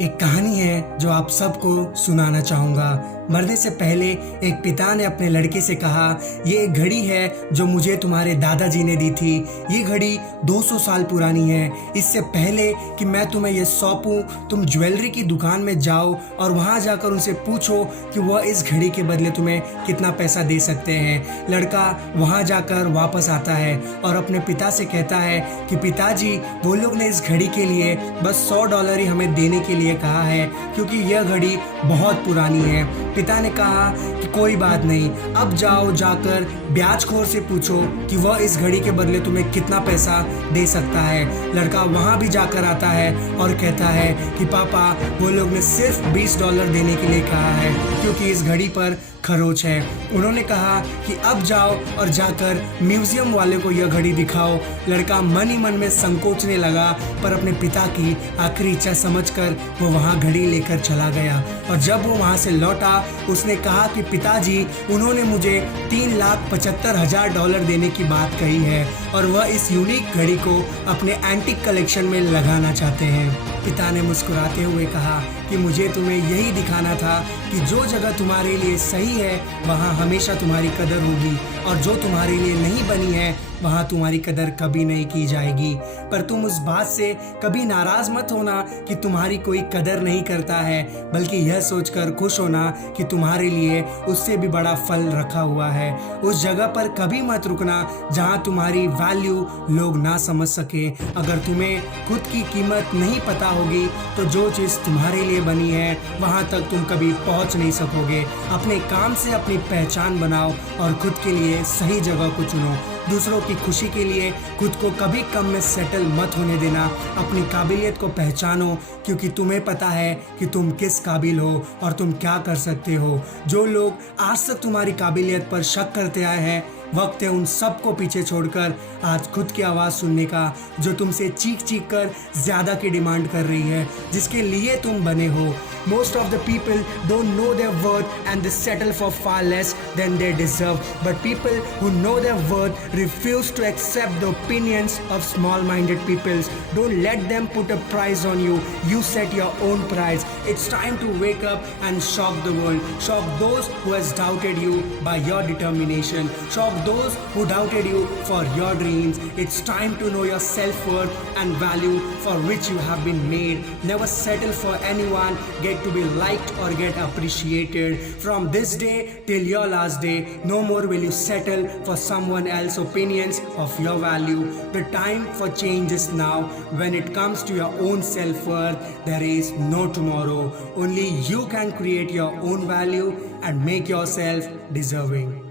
एक कहानी है जो आप सबको सुनाना चाहूँगा। मरने से पहले एक पिता ने अपने लड़के से कहा, ये एक घड़ी है जो मुझे तुम्हारे दादाजी ने दी थी। ये घड़ी 200 साल पुरानी है। इससे पहले कि मैं तुम्हें ये सौंपूं, तुम ज्वेलरी की दुकान में जाओ और वहाँ जाकर उनसे पूछो कि वह इस घड़ी के बदले तुम्हें कितना पैसा दे सकते हैं। लड़का वहाँ जाकर वापस आता है और अपने पिता से कहता है कि पिताजी, वो लोग ने इस घड़ी के लिए बस $100 ही हमें देने के लिए कहा है, क्योंकि यह घड़ी बहुत पुरानी है। पिता ने कहा कि कोई बात नहीं, अब जाओ जाकर ब्याजखोर से पूछो कि वह इस घड़ी के बदले तुम्हें कितना पैसा दे सकता है। लड़का वहाँ भी जाकर आता है और कहता है कि पापा, वो लोग ने सिर्फ $20 देने के लिए कहा है, क्योंकि इस घड़ी पर खरोच है। उन्होंने कहा कि अब जाओ और जाकर म्यूजियम वाले को यह घड़ी दिखाओ। लड़का मन ही मन में संकोचने लगा, पर अपने पिता की आखिरी इच्छा समझकर वो वहाँ घड़ी लेकर चला गया। और जब वो वहाँ से लौटा, उसने कहा कि पिताजी, उन्होंने मुझे $3,75,000 देने की बात कही है और वह इस यूनिक घड़ी को अपने एंटीक कलेक्शन में लगाना चाहते हैं। पिता ने मुस्कुराते हुए कहा कि मुझे तुम्हें यही दिखाना था कि जो जगह तुम्हारे लिए सही है वहाँ हमेशा तुम्हारी कदर होगी, और जो तुम्हारे लिए नहीं बनी है वहाँ तुम्हारी कदर कभी नहीं की जाएगी। पर तुम उस बात से कभी नाराज़ मत होना कि तुम्हारी कोई कदर नहीं करता है, बल्कि यह सोचकर खुश होना कि तुम्हारे लिए उससे भी बड़ा फल रखा हुआ है। उस जगह पर कभी मत रुकना जहाँ तुम्हारी वैल्यू लोग ना समझ सके। अगर तुम्हें खुद की कीमत नहीं पता होगी तो जो चीज़ तुम्हारे लिए बनी है वहाँ तक तुम कभी पहुँच नहीं सकोगे। अपने काम से अपनी पहचान बनाओ और खुद के लिए सही जगह को चुनो। दूसरों की खुशी के लिए खुद को कभी कम में सेटल मत होने देना। अपनी काबिलियत को पहचानो, क्योंकि तुम्हें पता है कि तुम किस काबिल हो और तुम क्या कर सकते हो। जो लोग आज तक तुम्हारी काबिलियत पर शक करते आए हैं, वक्त है उन सबको पीछे छोड़कर आज खुद की आवाज़ सुनने का, जो तुमसे चीख चीख कर ज़्यादा की डिमांड कर रही है, जिसके लिए तुम बने हो। Most of the people don't know their worth and they settle for far less than they deserve. But people who know their worth refuse to accept the opinions of small-minded people. Don't let them put a price on you. You set your own price. It's time to wake up and shock the world. Shock those who has doubted you by your determination. Shock those who doubted you for your dreams. It's time to know your self-worth and value for which you have been made. Never settle for anyone. Get to be liked or get appreciated. From this day till your last day, no more will you settle for someone else's opinions of your value. The time for change is now. When it comes to your own self-worth, there is no tomorrow. Only you can create your own value and make yourself deserving.